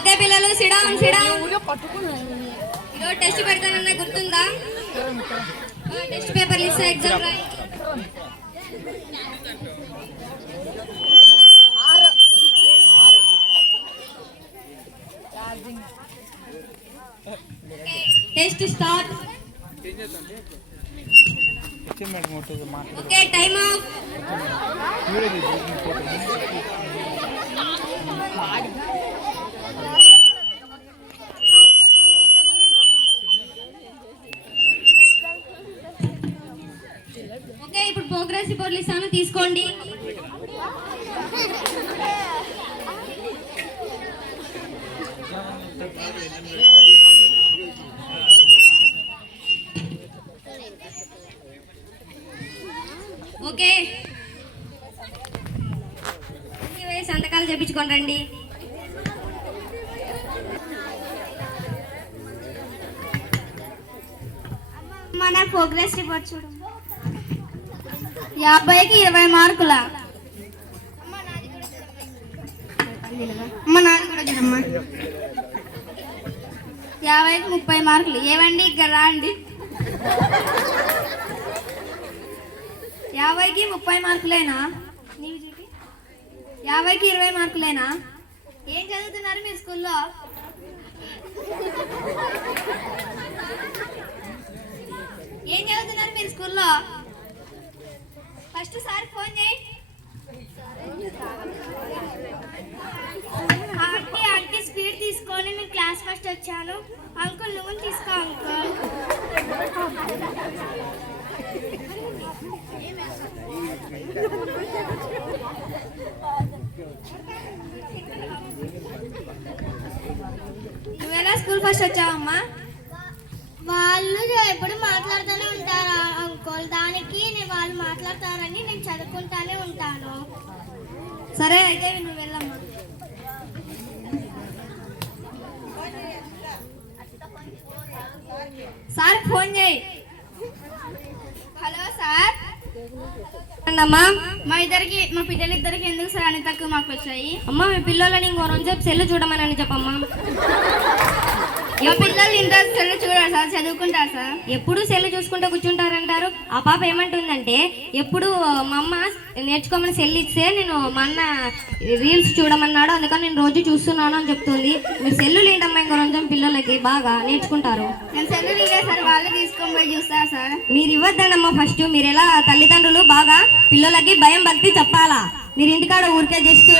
Okay పిల్లలు sit down ఈరోజు test పెడతానన్నా గుర్తుందా? టెస్ట్ పేపర్లు ఇస్తే ఎగ్జామ్ రాయి. Test start. Okay time of. Okay ఇప్పుడు ప్రోగ్రెస్ రిపోర్ట్లు ఇస్తాను తీసుకోండి. ఓకే సంతకాలు చేపించుకొని రండి. మన ప్రోగ్రెస్ రిపోర్ట్ చూడు. 50కి 20 మార్కుల. అమ్మ నాది కూడా చూడమ్మా. 50కి 30 మార్కులు. ఏవండి ఇక్కడ రండి. 50కి 30 మార్కులేనా? 50కి 20 మార్కులేనా? ఏం చదువుతున్నారు మీ స్కూల్లో? ఏం చదువుతున్నారు మీరు స్కూల్లో? ఫస్ట్ సార్ ఫోన్ చేయి. ఆంటీ స్పీడ్ తీసుకొని నేను క్లాస్ ఫస్ట్ వచ్చాను. అంకుల్ నువ్వు తీసుకో అంకుల్. నువ్వెలా స్కూల్ ఫస్ట్ వచ్చావమ్మా? వాళ్ళు ఎప్పుడు మాట్లాడుతూనే ఉంటారు అంకుల్. దానికి వాళ్ళు మాట్లాడతారని నేను చదువుకుంటానే ఉంటాను. సరే అయితే నువ్వు వెళ్ళమ్మా. సార్ ఫోన్ చేయి. Hello sir. అమ్మా మా పిల్లలిద్దరికి ఎందుకు సార్ అని తక్కువ మార్కులు వచ్చాయి? అమ్మ మీ పిల్లలని ఇంకో రోజు సెల్ చూడమని చెప్పమ్మా. మా పిల్లలు ఇంత సెల్ చూడారు సార్, చదువుకుంటారు సార్. ఎప్పుడు సెల్ చూసుకుంటూ కూర్చుంటారంటారు. ఆ పాప ఏమంటుందంటే ఎప్పుడు మా అమ్మ నేర్చుకోమని సెల్ ఇస్తే నేను మా అన్న రీల్స్ చూడమన్నాడు, అందుకని నేను రోజు చూస్తున్నాను అని చెప్తుంది. మీరు సెల్లు లేదమ్మా ఇంకో రోజు పిల్లలకి బాగా నేర్చుకుంటారు. నేను సెల్లు లేదే సార్, వాళ్ళు తీసుకొని పోయి చూస్తారు సార్. మీరు ఇవ్వద్దనమ్మా. ఫస్ట్ మీరు ఎలా తల్లిదండ్రులు బాగా పిల్లలకి భయం భక్తి చెప్పాలా. మీరు ఇంటికాడ ఊరికే జస్ట్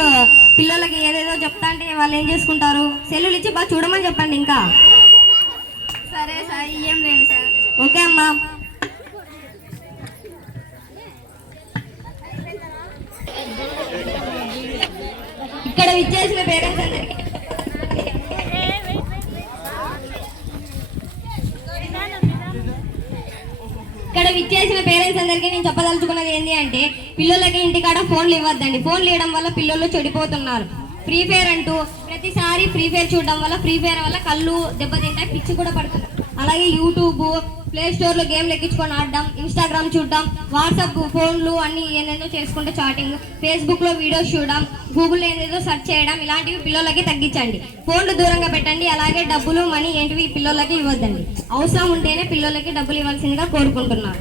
పిల్లలకి ఏదేదో చెప్తా అంటే వాళ్ళు ఏం చేసుకుంటారు. సెల్లులు ఇచ్చి బాగా చూడమని చెప్పండి. ఇంకా సరే సార్, ఏం లేదు సార్. ఓకే అమ్మా. ఇక్కడ విచ్చేసిన పేరెంట్స్ అందరికీ నేను చెప్పదలుచుకున్నది ఏంటి అంటే పిల్లలకి ఇంటికాడ ఫోన్లు ఇవ్వద్దండి. ఫోన్లు ఇవ్వడం వల్ల పిల్లలు చెడిపోతున్నారు. ఫ్రీ ఫైర్ అంటూ ప్రతిసారి ఫ్రీ ఫైర్ చూడడం వల్ల ఫ్రీ ఫైర్ వల్ల కళ్ళు దెబ్బతింటాయి, పిచ్చి కూడా పడుతుంది. అలాగే యూట్యూబ్ ప్లే స్టోర్లో గేమ్లు ఎక్కించుకొని ఆడడం, ఇన్స్టాగ్రామ్ చూడడం, వాట్సాప్ ఫోన్లు అన్ని ఏదేదో చేసుకుంటే చాటింగ్, ఫేస్బుక్లో వీడియోస్ చూడడం, గూగుల్లో ఏదేదో సెర్చ్ చేయడం, ఇలాంటివి పిల్లలకి తగ్గించండి. ఫోన్లు దూరంగా పెట్టండి. అలాగే డబ్బులు మనీ ఏంటివి పిల్లలకి ఇవ్వద్దండి. అవసరం ఉంటేనే పిల్లలకి డబ్బులు ఇవ్వాల్సిందిగా కోరుకుంటున్నాను.